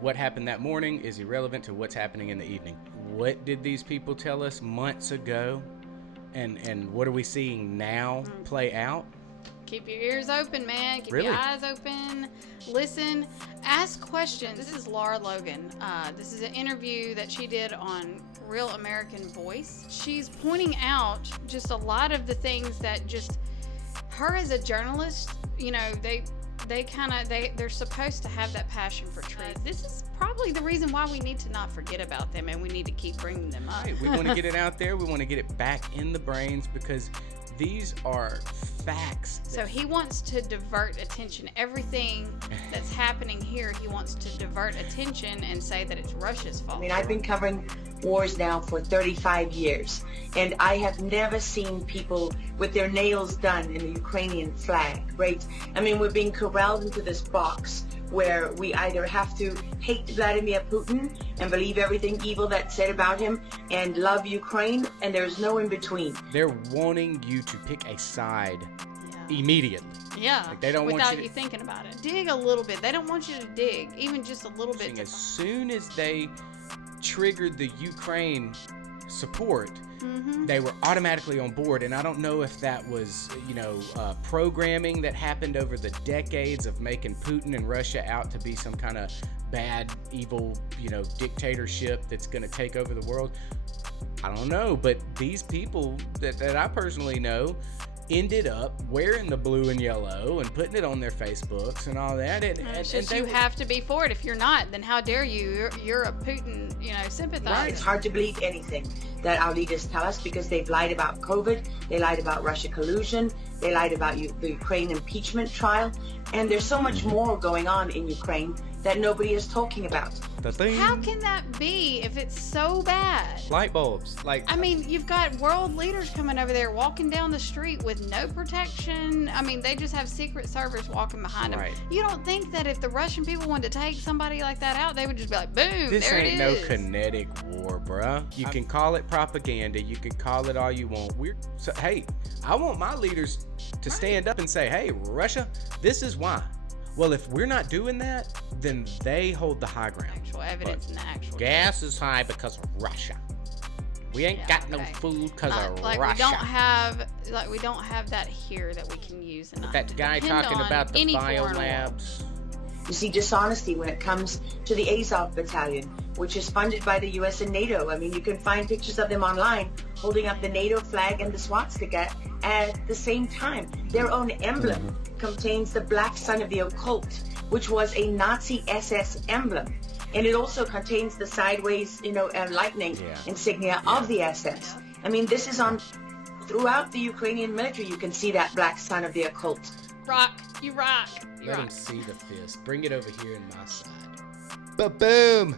what happened that morning is irrelevant to what's happening in the evening. What did these people tell us months ago? And what are we seeing now play out? Keep your ears open, man. Keep Really? your eyes open. Listen. Ask questions. This is Laura Logan. This is an interview that she did on Real American Voice. She's pointing out just a lot of the things that just her as a journalist, they're supposed to have that passion for truth. This is probably the reason why we need to not forget about them, and we need to keep bringing them up. Right. We want to get it out there. We want to get it back in the brains because these are facts. So he wants to divert attention. Everything that's happening here, he wants to divert attention and say that it's Russia's fault. I mean, I've been covering wars now for 35 years, and I have never seen people with their nails done in the Ukrainian flag, right? I mean, we're being corralled into this box where we either have to hate Vladimir Putin and believe everything evil that's said about him and love Ukraine, and there's no in between. They're wanting you to pick a side immediately. Yeah, like they don't without want you thinking about it. Dig a little bit. They don't want you to dig, even just a little bit. As soon as they triggered the Ukraine support, they were automatically on board. And I don't know if that was, programming that happened over the decades of making Putin and Russia out to be some kind of bad, evil, dictatorship that's going to take over the world. I don't know, but these people that I personally know ended up wearing the blue and yellow and putting it on their Facebooks and all that. And you have to be for it. If you're not, then how dare you? You're a Putin, sympathizer. Right. It's hard to believe anything that our leaders tell us because they've lied about COVID, they lied about Russia collusion, they lied about the Ukraine impeachment trial, and there's so much more going on in Ukraine that nobody is talking about. How can that be if it's so bad? Light bulbs. I mean, you've got world leaders coming over there walking down the street with no protection. I mean, they just have Secret Service walking behind them. You don't think that if the Russian people wanted to take somebody like that out, they would just be like, boom, this there it is. This ain't no kinetic war, bruh. You can call it propaganda. You can call it all you want. Hey, I want my leaders to stand up and say, hey, Russia, this is why. Well, if we're not doing that, then they hold the high ground. Actual evidence and the actual gas is high because of Russia. We ain't got no food because of Russia. We don't have that here that we can use. And that guy talking about the biolabs. You see dishonesty when it comes to the Azov battalion, which is funded by the U.S. and NATO. I mean, you can find pictures of them online holding up the NATO flag and the swastika at the same time. Their own emblem contains the black sun of the occult, which was a Nazi SS emblem. And it also contains the sideways, lightning insignia of the SS. I mean, this is on throughout the Ukrainian military. You can see that black sun of the occult. You rock. Let him see the fist. Bring it over here in my side. Ba-boom!